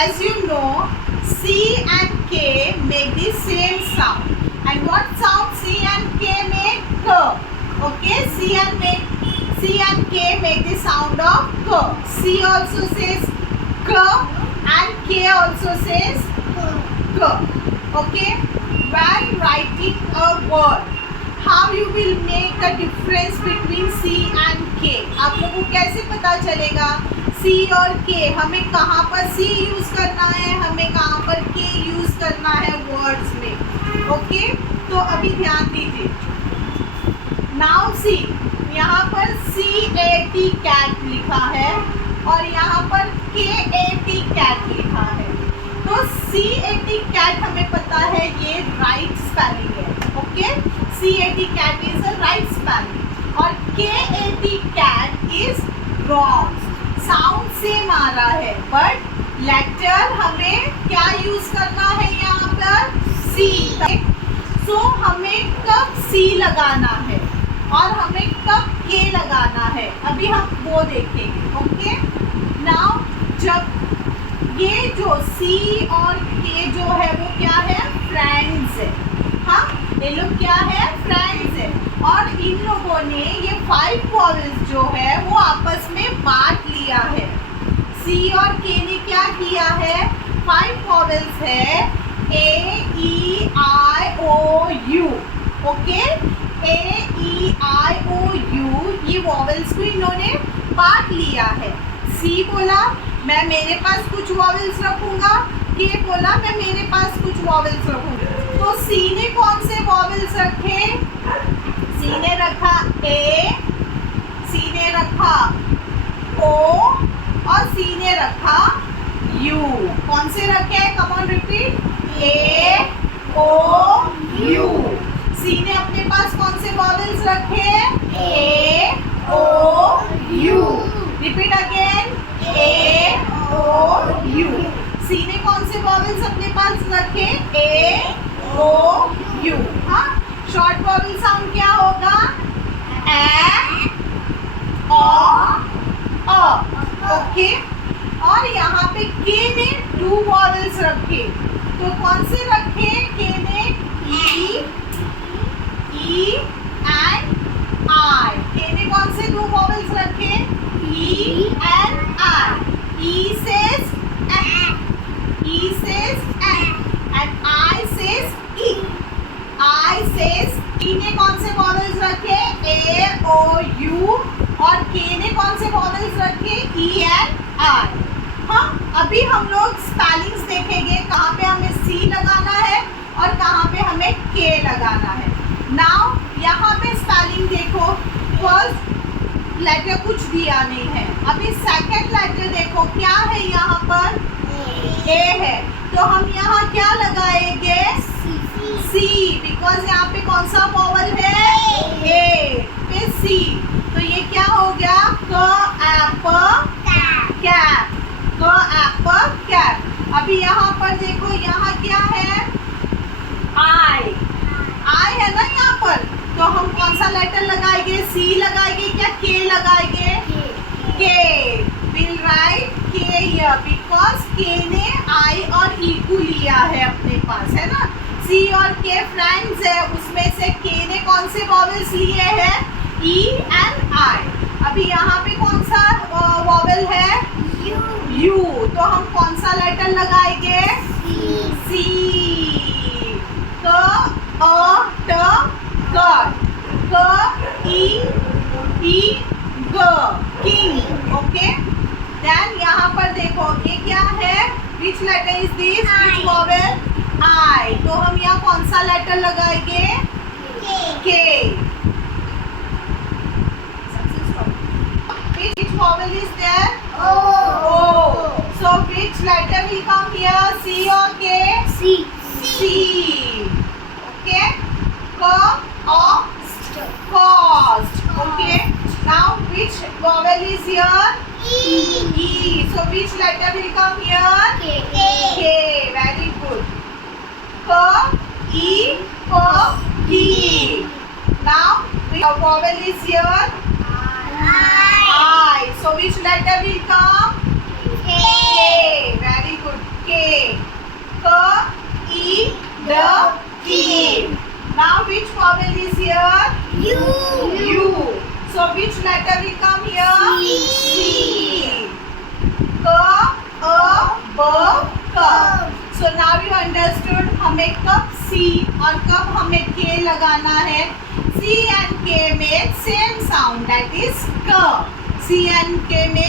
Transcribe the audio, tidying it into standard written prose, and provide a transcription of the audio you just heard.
as you know, C and K make the same sound. And what sound C and K make? K. Okay, C and K make the sound of K. C also says K and K also says K. Okay, when writing a word, how you will make the difference between C and K? आप लोगों को कैसे पता चलेगा C और K? हमें कहाँ पर C यूज करना है, हमें कहाँ पर K यूज करना है वर्ड्स में. ओके, तो अभी ध्यान दीजिए. नाउ सी, यहाँ पर CAT कैट लिखा है और यहाँ पर KAT कैट लिखा है. तो CAT कैट हमें पता है ये राइट स्पेलिंग है. Okay, CAT cat is a right spelling और KAT cat is wrong. Sound same आ रहा है बट लेटर हमें क्या यूज करना है यहाँ पर? C. सो हमें कब C लगाना है और हमें कब K लगाना है, अभी हम वो देखेंगे. ओके, नाउ जब ये जो C और K जो है वो क्या है? फ्रेंड्स है. हाँ, ये लोग क्या है? फ्रेंड्स है. और इन लोगों ने ये 5 वॉवेल्स जो है वो आपस में बांट लिया है. C और K ने क्या किया है? 5 वॉवेल्स है A-E-I-O-U. ओके, A-E-I-O-U ये वॉवेल्स को इन्होंने बांट लिया है. C बोला मैं मेरे पास कुछ वॉवेल्स रखूंगा, K बोला मैं मेरे पास कुछ वॉवेल्स रखूंगा. तो C ने कौन से वॉवेल्स रखे? C ने रखा A, C ने रखा O और C ने रखा U. कौन से रखे? Come on repeat. A O U. C ने अपने पास कौन से वॉवेल्स रखे? A O U. Repeat again. A O U. C ने कौन से वॉवेल्स अपने पास रखे? A O U. हाँ, शॉर्ट वॉवेल साउंड क्या होगा? ए, ओ, अ. ओके, और यहाँ पे K ने 2 वॉवेल्स रखे. तो कौन से रखे? K ने E, E and I. K ने कौन से 2 वॉवेल्स रखे? E and I. E says A, E says A and I says E. I says E ने कौन से वॉवेल्स रखे? A, O, U और K ने कौन से वॉवेल्स रखे? E and I. हाँ, अभी हम लोग स्पेलिंग्स देखेंगे कहाँ पे हमें C लगाना है और कहाँ पे हमें K लगाना है. नाउ यहाँ पे स्पेलिंग देखो. फर्स्ट लेटर कुछ दिया नहीं है. अभी सेकंड लेटर देखो क्या है यहाँ पर? A है. तो हम यहाँ क्या लगाएंगे? C, बिकॉज यहाँ पे कौन सा वॉवल है? A पे C. तो ये क्या हो गया? क एप्पल कैप. क एप्पल कैप. अभी यहाँ पर देखो यहाँ क्या है? I. I है ना यहाँ पर. तो हम कौन सा लेटर लगाएंगे? C लगाएंगे क्या K लगाएंगे? K. We'll write K here because K ने I और E को लिया है अपने पास, है ना. C और K फ्रेंड्स है, उसमें से K ने कौन से वॉवेल्स लिए हैं? E and I. अभी यहाँ पे कौन सा वॉवेल है? U. तो हम कौन सा लेटर लगाएंगे? C. क अ ट क. क ई ग. किंग. ओके, देन यहाँ पर देखो ये क्या है? Which letter is this? Which vowel? I. तो हम यहाँ कौन सा लेटर लगाएंगे? K. Which vowel is there? O. So which letter will come here? C or K? C. C. Okay. Cost. Okay. Now which vowel is here? E. So which letter will come here? K. Very good. Key. Now which vowel is here? I. So which letter will come? K. Very good. vowel is here? U. U. So which letter will come here? C. K, A, B, K. So now you understood हमें कब C और कब हमें K लगाना है. C and K make same sound, that is K. C and K make